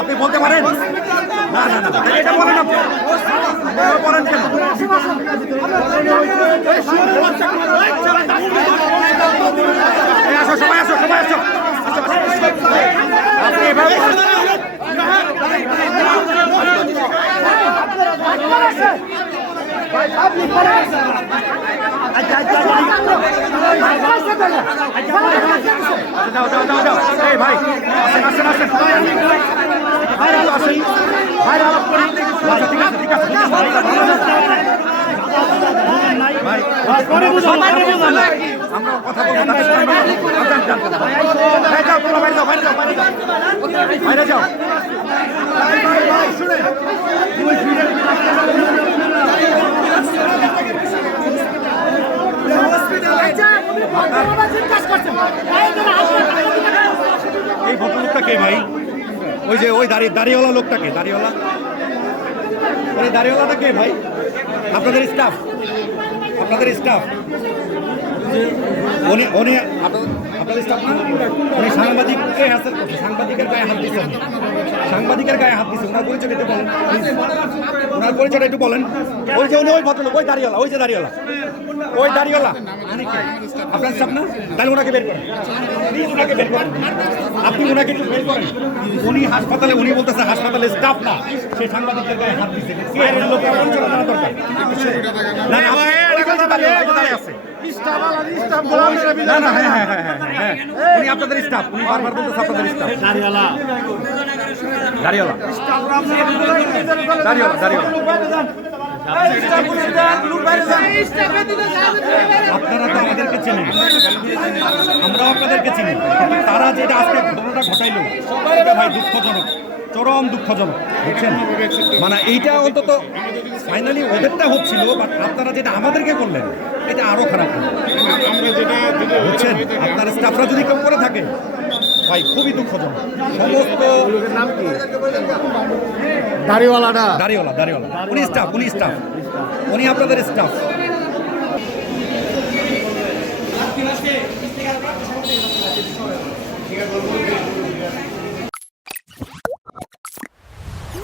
আপনি বলতে পারেন না না না এটা বলেন আপনি বলেন কেন আসো সবাই আসো সবাই আসো আপনি এভাবে ভাই আসেন আসেন আমরা কথা বাইরে যাও এই ভদ্রলোকটা কে ভাই ওই যে ওই দাড়িওয়ালা লোকটাকে দাড়িওয়ালা ওই দাড়িওয়ালাটা কে ভাই আপনাদের স্টাফ উনি উনি আপনাদের স্টাফ না উনি সাংবাদিকের গায়ে হাত দিচ্ছেন ওনার পরিচয়টা একটু বলেন ওনার পরিচয়টা একটু বলেন ওই যে উনি ওই ভদ্রলোক ওই দাড়িওয়ালা আপনার স্টাফ না তাহলে ওনাকে বের করেন প্লিজ ওনাকে বের করেন আপনি ওনাকে একটু বের করেন উনি হাসপাতালে উনি বলতেছে হাসপাতালে স্টাফ না সে সাংবাদিকদের গায়ে হাত দিচ্ছে না না আছে উনি আপনাদের স্টাফ উনি বারবার বলতেছে আপনাদের স্টাফ দাড়িওয়ালা আপনারা তো আমাদেরকে চেনেন আমরাও আপনাদেরকে চিনি তারা যেটা আজকে ঘটনাটা ঘটাইলো এটা ভাই দুঃখজনক চরম দুঃখজনক বুঝছেন মানে এইটা অন্তত ফাইনালি ওদেরটা হচ্ছিল বাট আপনারা যেটা আমাদেরকে করলেন এটা আরো খারাপ বুঝছেন আপনার স্টাফরা যদি কেউ করে থাকেন ভাই খুবই দুঃখজনক সমস্ত নাম কি দাড়িওয়ালা উনি স্টাফ উনি আপনাদের স্টাফ